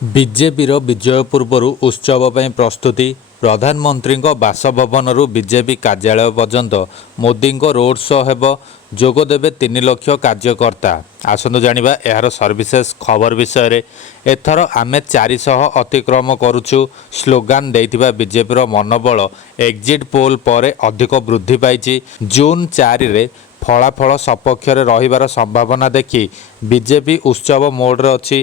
ବିଜେପିର ବିଜୟ ପୂର୍ବରୁ ଉତ୍ସବ ପାଇଁ ପ୍ରସ୍ତୁତି। ପ୍ରଧାନମନ୍ତ୍ରୀଙ୍କ ବାସଭବନରୁ ବିଜେପି କାର୍ଯ୍ୟାଳୟ ପର୍ଯ୍ୟନ୍ତ ମୋଦିଙ୍କ ରୋଡ୍ ଶୋ ହେବ। ଯୋଗଦେବେ 3 ଲକ୍ଷ କାର୍ଯ୍ୟକର୍ତ୍ତା। ଆସନ୍ତୁ ଜାଣିବା ଏହାର ସର୍ଭିସେସ୍ ଖବର ବିଷୟରେ। ଏଥର ଆମେ 400 ଅତିକ୍ରମ କରୁଛୁ ସ୍ଲୋଗାନ ଦେଇଥିବା ବିଜେପିର ମନୋବଳ ଏକ୍ଜିଟ୍ ପୋଲ୍ ପରେ ଅଧିକ ବୃଦ୍ଧି ପାଇଛି। ଜୁନ୍ 4ରେ ଫଳାଫଳ ସପକ୍ଷରେ ରହିବାର ସମ୍ଭାବନା ଦେଖି ବିଜେପି ଉତ୍ସବ ମୋଡ୍ରେ ଅଛି।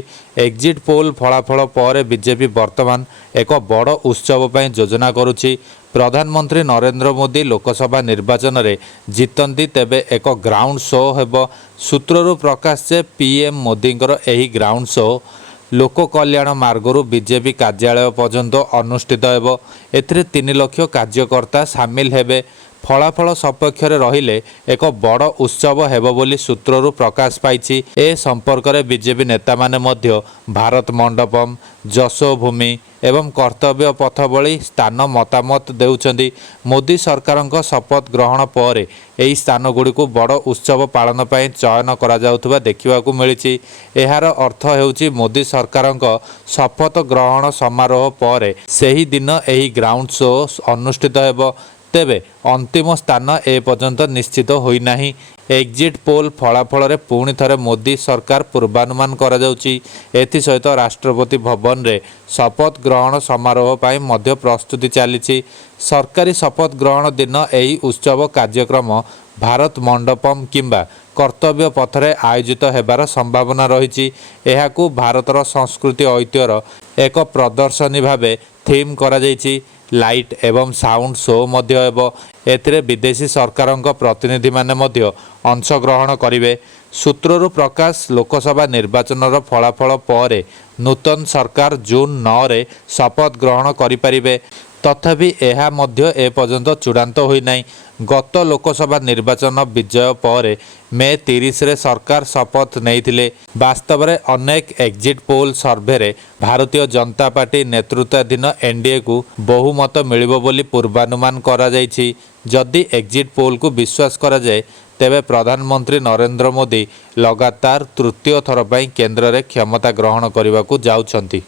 ଏକ୍ଜିଟ୍ ପୋଲ୍ ଫଳାଫଳ ପରେ ବିଜେପି ବର୍ତ୍ତମାନ ଏକ ବଡ଼ ଉତ୍ସବ ପାଇଁ ଯୋଜନା କରୁଛି। ପ୍ରଧାନମନ୍ତ୍ରୀ ନରେନ୍ଦ୍ର ମୋଦି ଲୋକସଭା ନିର୍ବାଚନରେ ଜିତନ୍ତି ତେବେ ଏକ ଗ୍ରାଉଣ୍ଡ ଶୋ ହେବ। ସୂତ୍ରରୁ ପ୍ରକାଶ ଯେ ପିଏମ୍ ମୋଦିଙ୍କର ଏହି ଗ୍ରାଉଣ୍ଡ ଶୋ ଲୋକ କଲ୍ୟାଣ ମାର୍ଗରୁ ବିଜେପି କାର୍ଯ୍ୟାଳୟ ପର୍ଯ୍ୟନ୍ତ ଅନୁଷ୍ଠିତ ହେବ। ଏଥିରେ 3 ଲକ୍ଷ କାର୍ଯ୍ୟକର୍ତ୍ତା ସାମିଲ ହେବେ। ଫଳାଫଳ ସପକ୍ଷରେ ରହିଲେ ଏକ ବଡ଼ ଉତ୍ସବ ହେବ ବୋଲି ସୂତ୍ରରୁ ପ୍ରକାଶ ପାଇଛି। ଏ ସମ୍ପର୍କରେ ବିଜେପି ନେତାମାନେ ମଧ୍ୟ ଭାରତ ମଣ୍ଡପମ୍, ଯଶୋଭୂମି ଏବଂ କର୍ତ୍ତବ୍ୟ ପଥ ଭଳି ସ୍ଥାନ ମତାମତ ଦେଉଛନ୍ତି। ମୋଦି ସରକାରଙ୍କ ଶପଥ ଗ୍ରହଣ ପରେ ଏହି ସ୍ଥାନଗୁଡ଼ିକୁ ବଡ଼ ଉତ୍ସବ ପାଳନ ପାଇଁ ଚୟନ କରାଯାଉଥିବା ଦେଖିବାକୁ ମିଳିଛି। ଏହାର ଅର୍ଥ ହେଉଛି ମୋଦି ସରକାରଙ୍କ ଶପଥ ଗ୍ରହଣ ସମାରୋହ ପରେ ସେହି ଦିନ ଏହି ଗ୍ରାଉଣ୍ଡ ଶୋ ଅନୁଷ୍ଠିତ ହେବ। ତେବେ ଅନ୍ତିମ ସ୍ଥାନ ଏପର୍ଯ୍ୟନ୍ତ ନିଶ୍ଚିତ ହୋଇନାହିଁ। ଏକ୍ଜିଟ୍ ପୋଲ୍ ଫଳାଫଳରେ ପୁଣି ଥରେ ମୋଦି ସରକାର ପୂର୍ବାନୁମାନ କରାଯାଉଛି। ଏଥିସହିତ ରାଷ୍ଟ୍ରପତି ଭବନରେ ଶପଥ ଗ୍ରହଣ ସମାରୋହ ପାଇଁ ମଧ୍ୟ ପ୍ରସ୍ତୁତି ଚାଲିଛି। ସରକାରୀ ଶପଥ ଗ୍ରହଣ ଦିନ ଏହି ଉତ୍ସବ କାର୍ଯ୍ୟକ୍ରମ ଭାରତ ମଣ୍ଡପମ୍ କିମ୍ବା କର୍ତ୍ତବ୍ୟ ପଥରେ ଆୟୋଜିତ ହେବାର ସମ୍ଭାବନା ରହିଛି। ଏହାକୁ ଭାରତର ସଂସ୍କୃତି ଐତିହ୍ୟର ଏକ ପ୍ରଦର୍ଶନୀ ଭାବେ ଥିମ୍ କରାଯାଇଛି। ଲାଇଟ୍ ଏବଂ ସାଉଣ୍ଡ ଶୋ ମଧ୍ୟ ହେବ। ଏଥିରେ ବିଦେଶୀ ସରକାରଙ୍କ ପ୍ରତିନିଧିମାନେ ମଧ୍ୟ ଅଂଶଗ୍ରହଣ କରିବେ। ସୂତ୍ରରୁ ପ୍ରକାଶ ଲୋକସଭା ନିର୍ବାଚନର ଫଳାଫଳ ପରେ ନୂତନ ସରକାର ଜୁନ୍ 9ରେ ଶପଥ ଗ୍ରହଣ କରିପାରିବେ। ତଥାପି ଏହା ମଧ୍ୟ ଏପର୍ଯ୍ୟନ୍ତ ଚୂଡ଼ାନ୍ତ ହୋଇନାହିଁ। ଗତ ଲୋକସଭା ନିର୍ବାଚନ ବିଜୟ ପରେ ମେ 30ରେ ସରକାର ଶପଥ ନେଇଥିଲେ। ବାସ୍ତବରେ ଅନେକ ଏକ୍ଜିଟ୍ ପୋଲ୍ ସର୍ଭେରେ ଭାରତୀୟ ଜନତା ପାର୍ଟି ନେତୃତ୍ୱାଧୀନ ଏନ୍ଡିଏକୁ ବହୁମତ ମିଳିବ ବୋଲି ପୂର୍ବାନୁମାନ କରାଯାଇଛି। ଯଦି ଏକ୍ଜିଟ୍ ପୋଲ୍କୁ ବିଶ୍ୱାସ କରାଯାଏ ତେବେ ପ୍ରଧାନମନ୍ତ୍ରୀ ନରେନ୍ଦ୍ର ମୋଦି ଲଗାତାର ତୃତୀୟ ଥର ପାଇଁ କେନ୍ଦ୍ରରେ କ୍ଷମତା ଗ୍ରହଣ କରିବାକୁ ଯାଉଛନ୍ତି।